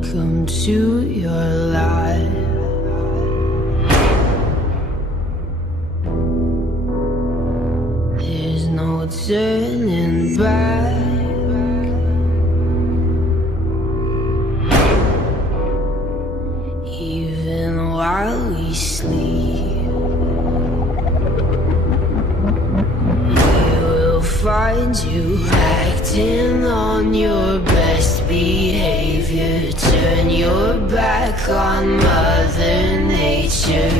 Welcome to your life. There's no turning back. Even while we sleep, we will find you acting on your best behavior. Turn your back on Mother Nature.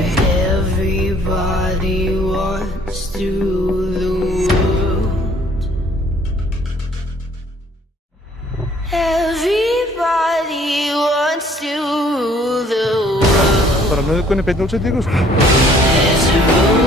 Everybody wants to rule the world. Everybody wants to rule the world. Bara nauðgunni beinni útsendingu. There's a room